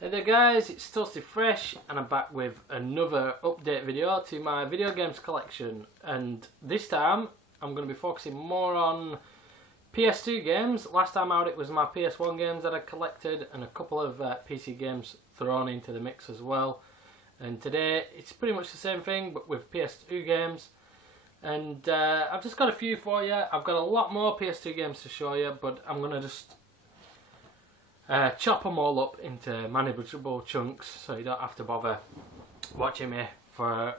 Hey there guys, it's Toasty Fresh and I'm back with another update video to my video games collection, and this time I'm going to be focusing more on PS2 games. Last time out it was my PS1 games that I collected and a couple of PC games thrown into the mix as well, and today it's pretty much the same thing but with PS2 games. And I've just got a few for you. I've got a lot more PS2 games to show you, but I'm going to just chop them all up into manageable chunks so you don't have to bother watching me for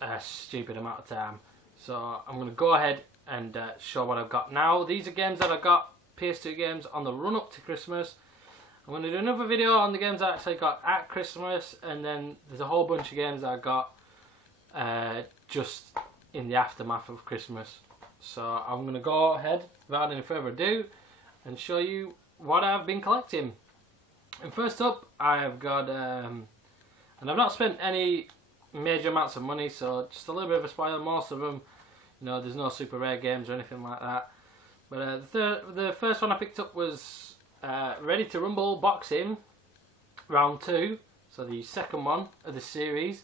a stupid amount of time. So I'm going to go ahead and show what I've got now. These are games that I got, PS2 games, on the run up to Christmas. I'm going to do another video on the games I actually got at Christmas, and then there's a whole bunch of games that I got just in the aftermath of Christmas. So I'm going to go ahead without any further ado and show you what I've been collecting. And first up, I've got and I've not spent any major amounts of money, so just a little bit of a spoiler. Most of them, you know, there's no super rare games or anything like that. But the first one I picked up was Ready to Rumble Boxing Round 2, so the second one of the series,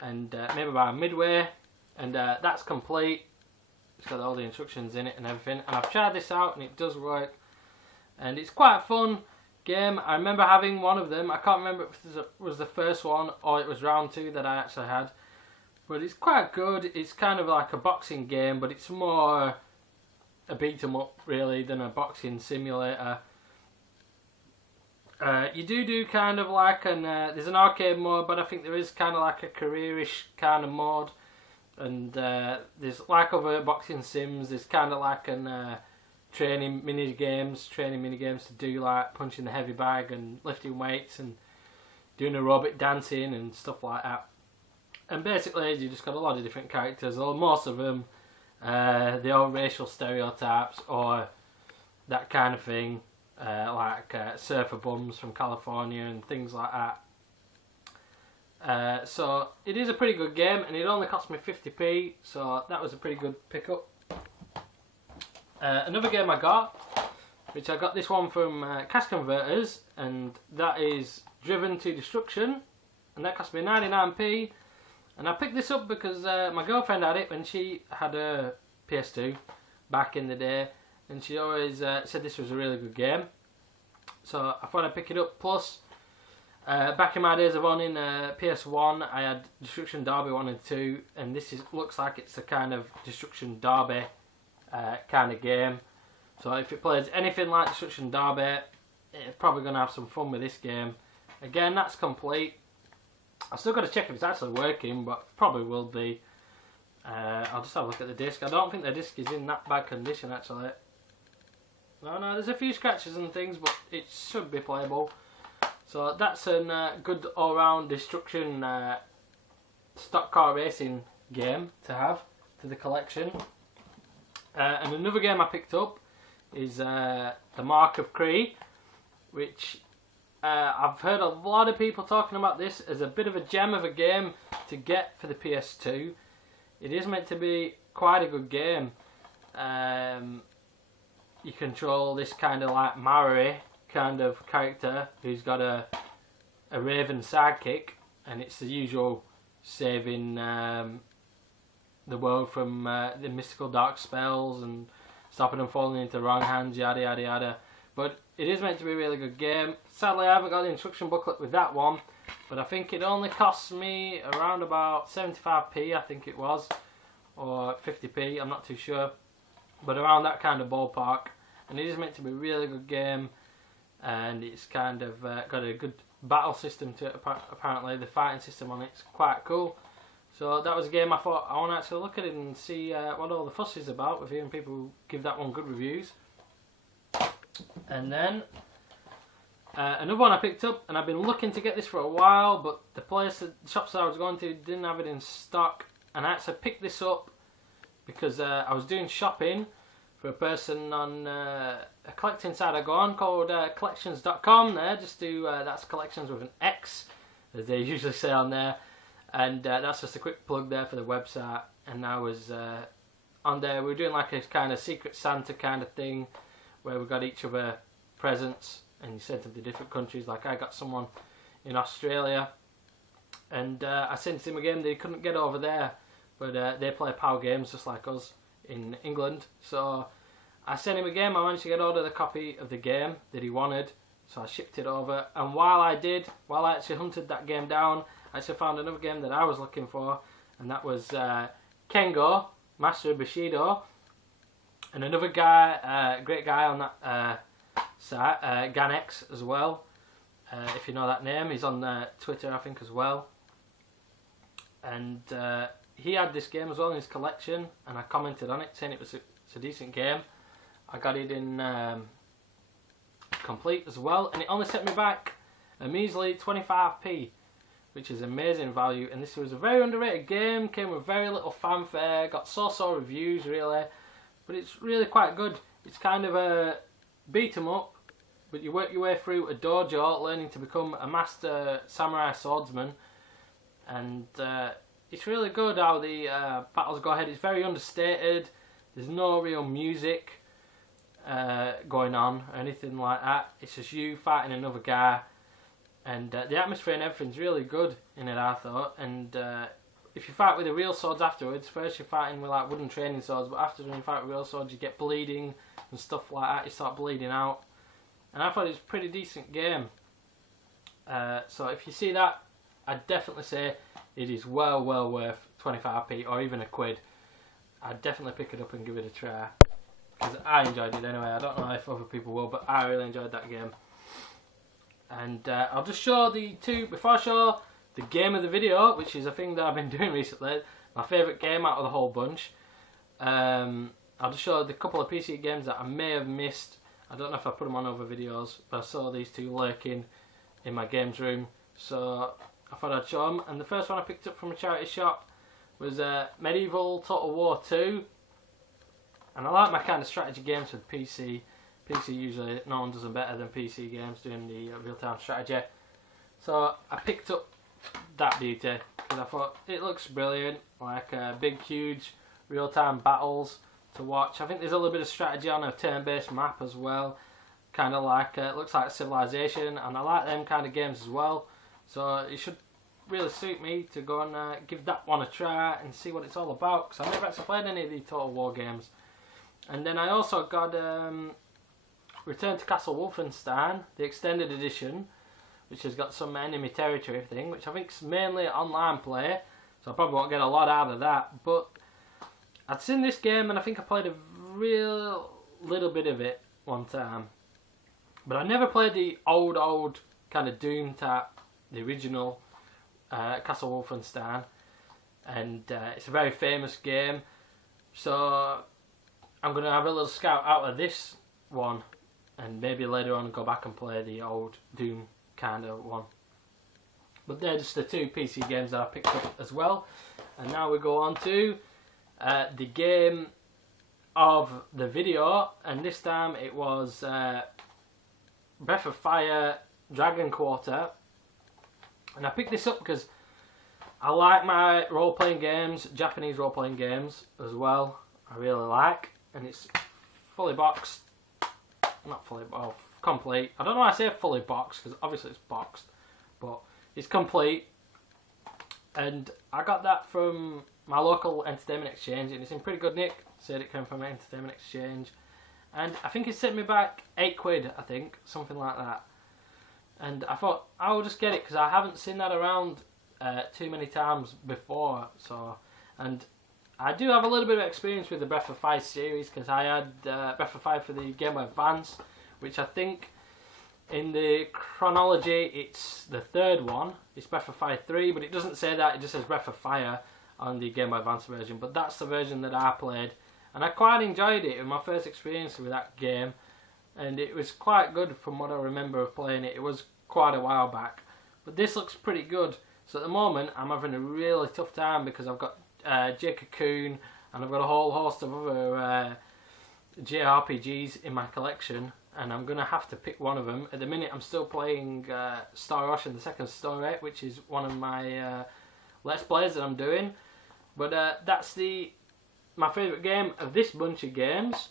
and maybe about midway, and that's complete. It's got all the instructions in it and everything, and I've tried this out and it does work. And it's quite a fun game. I remember having one of them. I can't remember if it was the first one or it was round 2 that I actually had. But it's quite good. It's kind of like a boxing game, but it's more a beat 'em up really than a boxing simulator. You do kind of like there's an arcade mode, but I think there is kind of like a careerish kind of mode. And there's like other boxing sims, there's kind of like an training mini games to do, like punching the heavy bag and lifting weights and doing aerobic dancing and stuff like that. And basically you just got a lot of different characters, most of them the old racial stereotypes or that kind of thing, like surfer bums from California and things like that. So it is a pretty good game, and it only cost me 50p, so that was a pretty good pickup. Another game I got, which I got this one from Cash Converters, and that is Driven to Destruction, and that cost me 99p. And I picked this up because my girlfriend had it when she had a PS2 back in the day, and she always said this was a really good game, so I thought I'd pick it up. Plus back in my days of owning PS1, I had Destruction Derby 1 and 2, and this looks like it's a kind of Destruction Derby kind of game. So if it plays anything like Destruction Derby, it's probably going to have some fun with this game. Again, that's complete. I've still got to check if it's actually working, but probably will be. I'll just have a look at the disc. I don't think the disc is in that bad condition actually. No, there's a few scratches and things, but it should be playable. So that's a good all-round Destruction stock car racing game to have to the collection. And another game I picked up is The Mark of Cree, which I've heard a lot of people talking about this as a bit of a gem of a game to get for the PS2. It is meant to be quite a good game. You control this kind of like Maori kind of character who's got a raven sidekick, and it's the usual saving the world from the mystical dark spells and stopping them falling into the wrong hands, yada yada yada. But it is meant to be a really good game. Sadly I haven't got the instruction booklet with that one, but I think it only cost me around about 75p, I think it was, or 50p, I'm not too sure, but around that kind of ballpark. And it is meant to be a really good game, and it's kind of got a good battle system to it. Apparently the fighting system on it's quite cool. So that was a game I thought I want to actually look at it and see what all the fuss is about, with hearing people give that one good reviews. And then another one I picked up, and I've been looking to get this for a while, but the shops that I was going to didn't have it in stock, and I actually picked this up because I was doing shopping for a person on a collecting site I go on called collections.com. There, just do that's collections with an X, as they usually say on there. And that's just a quick plug there for the website. And I was on there, we were doing like a kind of Secret Santa kind of thing, where we got each other presents and you sent them to different countries. Like I got someone in Australia, and I sent him a game that he couldn't get over there, but they play PAL games just like us in England, so I sent him a game. I managed to get ordered a copy of the game that he wanted, so I shipped it over, and while I actually hunted that game down, I actually found another game that I was looking for, and that was Kengo, Master of Bushido, and another guy, great guy on that site, Ganex as well, if you know that name. He's on Twitter, I think, as well, and he had this game as well in his collection, and I commented on it saying it's a decent game. I got it in complete as well, and it only set me back a measly 25p, which is amazing value. And this was a very underrated game, came with very little fanfare, got so-so reviews really, but it's really quite good. It's kind of a beat 'em up, but you work your way through a dojo learning to become a master samurai swordsman, and it's really good how the battles go ahead. It's very understated, there's no real music going on or anything like that. It's just you fighting another guy, and the atmosphere and everything's really good in it, I thought. And if you fight with the real swords afterwards, first you're fighting with like wooden training swords, but after when you fight with real swords you get bleeding and stuff like that, you start bleeding out. And I thought it was a pretty decent game, so if you see that, I'd definitely say it is well worth 25p or even a quid. I'd definitely pick it up and give it a try, because I enjoyed it anyway. I don't know if other people will, but I really enjoyed that game. And I'll just show the two, before I show the game of the video, which is a thing that I've been doing recently, my favourite game out of the whole bunch. I'll just show the couple of PC games that I may have missed. I don't know if I put them on other videos, but I saw these two lurking in my games room, so I thought I'd show them. And the first one I picked up from a charity shop was Medieval Total War 2. And I like my kind of strategy games with PC. PC usually, no one does them better than PC games doing the real-time strategy. So I picked up that beauty because I thought it looks brilliant, like big huge real-time battles to watch. I think there's a little bit of strategy on a turn-based map as well, kind of like it looks like Civilization, and I like them kind of games as well, so it should really suit me to go and give that one a try and see what it's all about, because I've never actually played any of the Total War games. And then I also got Return to Castle Wolfenstein, the extended edition, which has got some enemy territory thing, which I think is mainly online play, so I probably won't get a lot out of that. But I'd seen this game and I think I played a real little bit of it one time, but I never played the old kind of Doom type, the original Castle Wolfenstein, and it's a very famous game, so I'm going to have a little scout out of this one, and maybe later on go back and play the old Doom kind of one. But they're just the two PC games that I picked up as well. And now we go on to the game of the video, and this time it was Breath of Fire Dragon Quarter. And I picked this up because I like my role-playing games, Japanese role-playing games as well. I really like, and it's fully boxed. Not fully, well, complete. I don't know why I say fully boxed, because obviously it's boxed, but it's complete. And I got that from my local entertainment exchange, and it's in pretty good nick. Said it came from an entertainment exchange, and I think it sent me back £8, I think, something like that. And I thought I'll just get it because I haven't seen that around too many times before. So, and I do have a little bit of experience with the Breath of Fire series, because I had Breath of Fire for the Game Boy Advance, which I think in the chronology it's the third one. It's Breath of Fire 3, but it doesn't say that, it just says Breath of Fire on the Game Boy Advance version. But that's the version that I played, and I quite enjoyed it. It was my first experience with that game, and it was quite good from what I remember of playing it. It was quite a while back, but this looks pretty good. So at the moment I'm having a really tough time because I've got Jacob Coon, and I've got a whole host of other JRPGs in my collection, and I'm going to have to pick one of them. At the minute I'm still playing Star Ocean, the second story, which is one of my Let's Plays that I'm doing. But that's my favourite game of this bunch of games.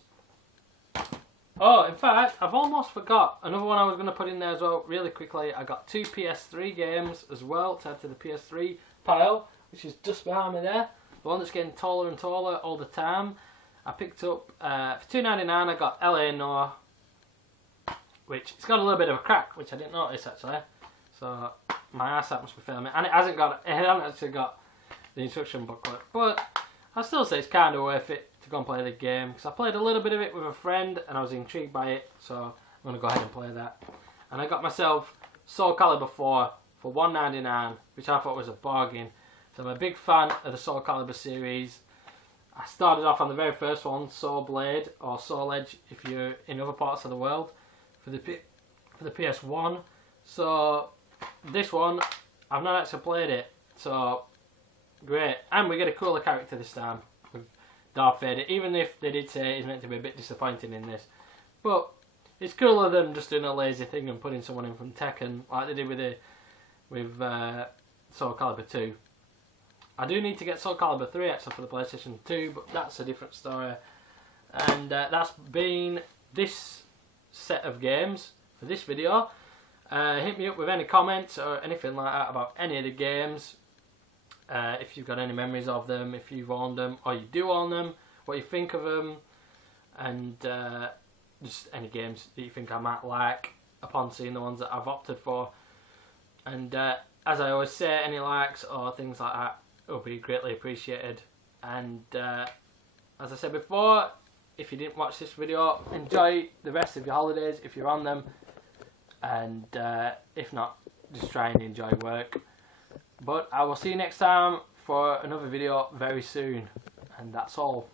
Oh, in fact, I've almost forgot another one I was going to put in there as well, really quickly. I got 2 PS3 games as well to add to the PS3 pile, which is just behind me there. The one that's getting taller and taller all the time. I picked up, for $2.99 I got LA Noire, which it's got a little bit of a crack, which I didn't notice actually. So my eyesight must be failing me. And it hasn't actually got the instruction booklet. But I still say it's kind of worth it to go and play the game, because I played a little bit of it with a friend and I was intrigued by it, so I'm going to go ahead and play that. And I got myself Soul Calibur 4 for $1.99, which I thought was a bargain. So I'm a big fan of the Soul Calibur series. I started off on the very first one, Soul Blade, or Soul Edge if you're in other parts of the world, for the PS1. So this one, I've not actually played it, so great. And we get a cooler character this time with Darth Vader, even if they did say he's meant to be a bit disappointing in this. But it's cooler than just doing a lazy thing and putting someone in from Tekken like they did with Soul Calibur 2. I do need to get Soul Calibur 3 actually for the PlayStation 2, but that's a different story. And that's been this set of games for this video. Hit me up with any comments or anything like that about any of the games. If you've got any memories of them, if you've owned them or you do own them, what you think of them, and just any games that you think I might like upon seeing the ones that I've opted for. And as I always say, any likes or things like that will be greatly appreciated. And as I said before, if you didn't watch this video, enjoy the rest of your holidays if you're on them, and if not, just try and enjoy work. But I will see you next time for another video very soon, and that's all.